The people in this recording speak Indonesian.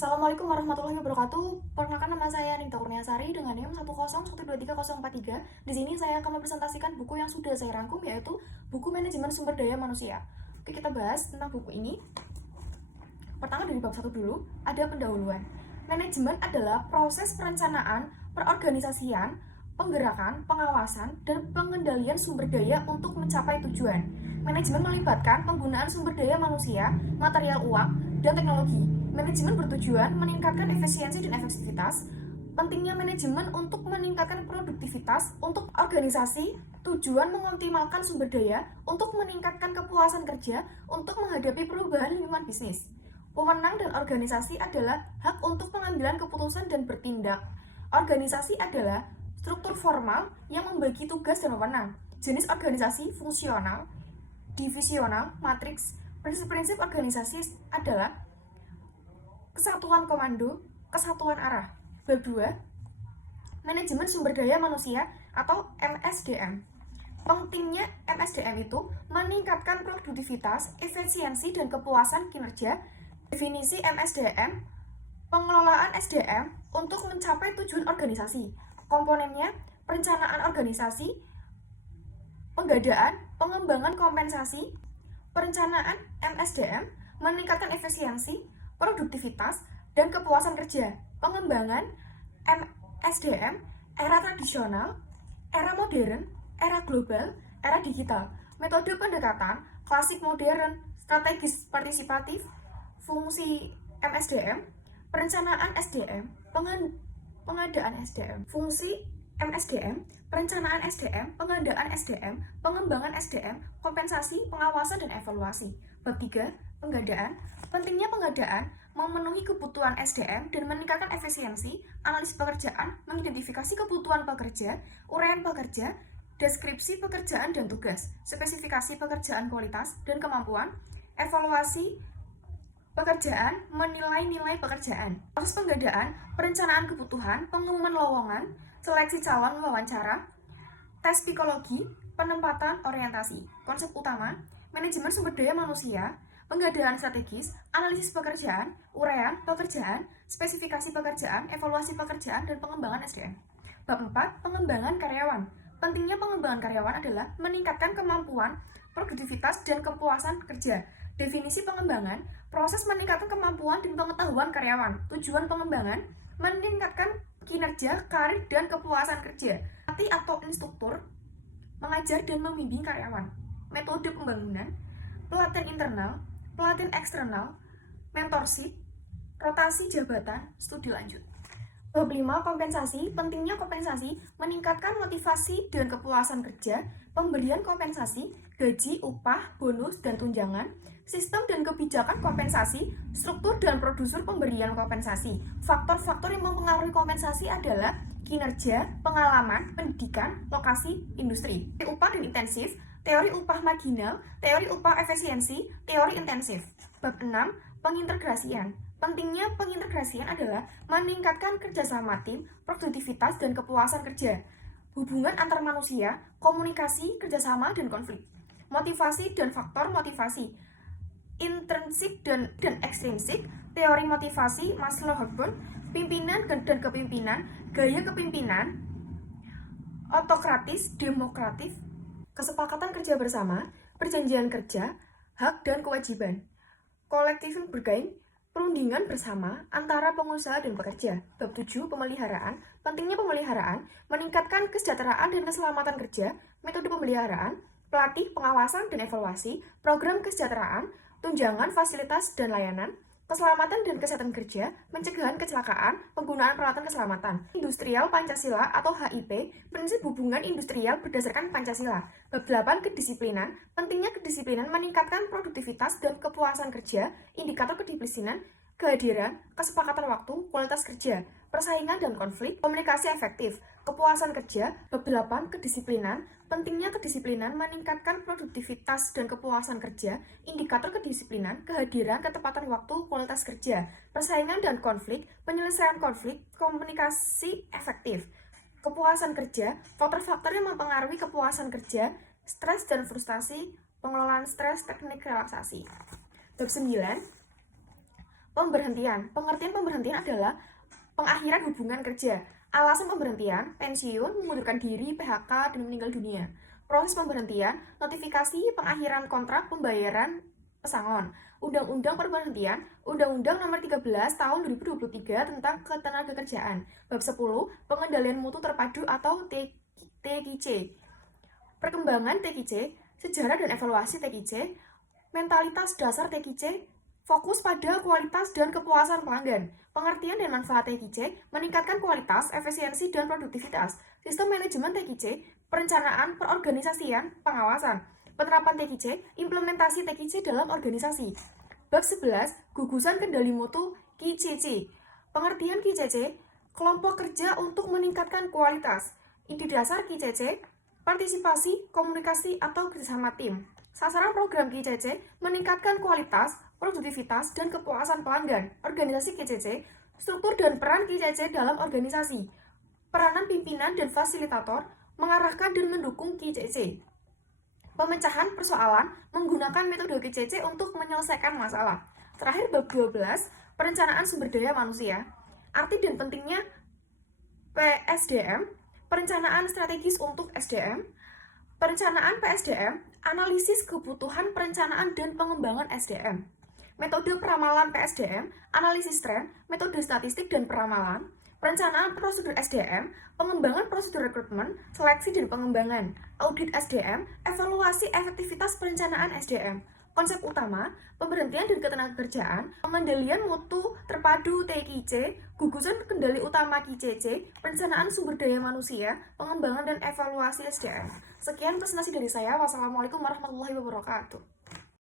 Assalamualaikum warahmatullahi wabarakatuh. Perkenalkan, nama saya Nita Kurniasari dengan NIM 101233043. Di sini saya akan mempresentasikan buku yang sudah saya rangkum, yaitu buku Manajemen Sumber Daya Manusia. Oke, kita bahas tentang buku ini. Pertama dari bab 1 dulu, ada pendahuluan. Manajemen adalah proses perencanaan, perorganisasian, penggerakan, pengawasan, dan pengendalian sumber daya untuk mencapai tujuan. Manajemen melibatkan penggunaan sumber daya manusia, material uang, dan teknologi. Manajemen bertujuan meningkatkan efisiensi dan efektivitas. Pentingnya manajemen untuk meningkatkan produktivitas untuk organisasi, tujuan mengoptimalkan sumber daya untuk meningkatkan kepuasan kerja untuk menghadapi perubahan lingkungan bisnis. Pemenang dan organisasi adalah hak untuk pengambilan keputusan dan bertindak. Organisasi adalah struktur formal yang membagi tugas dan wewenang. Jenis organisasi fungsional, divisional, matriks. Prinsip-prinsip organisasi adalah kesatuan komando, kesatuan arah. Bab 2, manajemen sumber daya manusia atau MSDM. Pentingnya MSDM itu meningkatkan produktivitas, efisiensi, dan kepuasan kinerja. Definisi MSDM, pengelolaan SDM untuk mencapai tujuan organisasi. Komponennya, perencanaan organisasi, penggadaan, pengembangan kompensasi. Perencanaan MSDM meningkatkan efisiensi, produktivitas, dan kepuasan kerja. Pengembangan MSDM, era tradisional, era modern, era global, era digital. Metode pendekatan, klasik modern, strategis partisipatif. Fungsi MSDM, perencanaan SDM, pengadaan SDM. Fungsi MSDM, perencanaan SDM, pengadaan SDM, pengembangan SDM, kompensasi, pengawasan, dan evaluasi. Bab 3, pengadaan. Pentingnya pengadaan memenuhi kebutuhan SDM dan meningkatkan efisiensi, analisis pekerjaan, mengidentifikasi kebutuhan pekerja, uraian pekerja, deskripsi pekerjaan dan tugas, spesifikasi pekerjaan kualitas dan kemampuan, evaluasi pekerjaan, menilai nilai pekerjaan. Proses pengadaan, perencanaan kebutuhan, pengumuman lowongan, seleksi calon wawancara, tes psikologi, penempatan orientasi. Konsep utama, manajemen sumber daya manusia, pengadaan strategis, analisis pekerjaan, uraian pekerjaan, spesifikasi pekerjaan, evaluasi pekerjaan, dan pengembangan SDM. Bab 4, pengembangan karyawan. Pentingnya pengembangan karyawan adalah meningkatkan kemampuan, produktivitas, dan kepuasan kerja. Definisi pengembangan, proses meningkatkan kemampuan dan pengetahuan karyawan. Tujuan pengembangan, meningkatkan kinerja, karir, dan kepuasan kerja. Pelatih atau instruktur, mengajar dan membimbing karyawan. Metode pembangunan, pelatihan internal, pelatihan eksternal, mentorship, rotasi jabatan, studi lanjut. Bab 5, kompensasi. Pentingnya kompensasi meningkatkan motivasi dan kepuasan kerja, pemberian kompensasi, gaji, upah, bonus, dan tunjangan, sistem dan kebijakan kompensasi, struktur dan prosedur pemberian kompensasi. Faktor-faktor yang mempengaruhi kompensasi adalah kinerja, pengalaman, pendidikan, lokasi, industri. Upah dan intensif, teori upah marginal, teori upah efisiensi, teori intensif. Bab 6, pengintegrasian. Pentingnya pengintegrasian adalah meningkatkan kerjasama tim, produktivitas, dan kepuasan kerja, hubungan antar manusia, komunikasi, kerjasama, dan konflik, motivasi dan faktor motivasi, intrinsik dan ekstrinsik, teori motivasi Maslow-Herborn, pimpinan dan kepemimpinan, gaya kepemimpinan, autokratis, demokratis, kesepakatan kerja bersama, perjanjian kerja, hak dan kewajiban, kolektif bergain, perundingan bersama antara pengusaha dan pekerja. Bab 7, pemeliharaan. Pentingnya pemeliharaan, meningkatkan kesejahteraan dan keselamatan kerja, metode pemeliharaan, pelatih, pengawasan, dan evaluasi, program kesejahteraan, tunjangan, fasilitas, dan layanan, keselamatan dan kesehatan kerja, pencegahan kecelakaan, penggunaan peralatan keselamatan, industrial Pancasila atau HIP, prinsip hubungan industrial berdasarkan Pancasila. Bab 8, kedisiplinan. Pentingnya kedisiplinan meningkatkan produktivitas dan kepuasan kerja, indikator kedisiplinan, kehadiran, kesepakatan waktu, kualitas kerja, persaingan dan konflik, komunikasi efektif, kepuasan kerja. Bab 8, kedisiplinan. Pentingnya kedisiplinan meningkatkan produktivitas dan kepuasan kerja, indikator kedisiplinan, kehadiran, ketepatan waktu, kualitas kerja, persaingan dan konflik, penyelesaian konflik, komunikasi efektif, kepuasan kerja, faktor-faktor yang mempengaruhi kepuasan kerja, stres dan frustasi, pengelolaan stres, teknik relaksasi. Bab 9, Pemberhentian. Pengertian pemberhentian adalah pengakhiran hubungan kerja. Alasan pemberhentian, pensiun, mengundurkan diri, PHK, dan meninggal dunia. Proses pemberhentian, notifikasi pengakhiran kontrak pembayaran pesangon. Undang-Undang Pemberhentian, Undang-Undang Nomor 13 Tahun 2023 tentang Ketenagakerjaan. Bab 10, Pengendalian Mutu Terpadu atau TKC. Perkembangan TKC, sejarah dan evaluasi TKC, mentalitas dasar TKC, fokus pada kualitas dan kepuasan pelanggan. Pengertian dan manfaat TKC, meningkatkan kualitas, efisiensi, dan produktivitas. Sistem manajemen TKC, perencanaan, perorganisasian, pengawasan. Penerapan TKC, implementasi TKC dalam organisasi. Bab 11, gugusan kendali mutu KCC. Pengertian KCC, kelompok kerja untuk meningkatkan kualitas. Inti dasar KCC, partisipasi, komunikasi, atau kerjasama tim. Sasaran program KCC, meningkatkan kualitas, produktivitas, dan kepuasan pelanggan. Organisasi KCC, struktur dan peran KCC dalam organisasi. Peranan pimpinan dan fasilitator, mengarahkan dan mendukung KCC. Pemecahan persoalan menggunakan metode KCC untuk menyelesaikan masalah. Terakhir, bab 12, perencanaan sumber daya manusia. Arti dan pentingnya PSDM, perencanaan strategis untuk SDM. Perencanaan PSDM, analisis kebutuhan perencanaan dan pengembangan SDM. Metode peramalan PSDM, analisis tren, metode statistik dan peramalan. Perencanaan prosedur SDM, pengembangan prosedur rekrutmen, seleksi dan pengembangan. Audit SDM, evaluasi efektivitas perencanaan SDM. Konsep utama, pemberhentian dan ketenagakerjaan, pengendalian mutu terpadu TKC, gugusan kendali utama KCC, perencanaan sumber daya manusia, pengembangan dan evaluasi SDM. Sekian presentasi dari saya. Wassalamualaikum warahmatullahi wabarakatuh.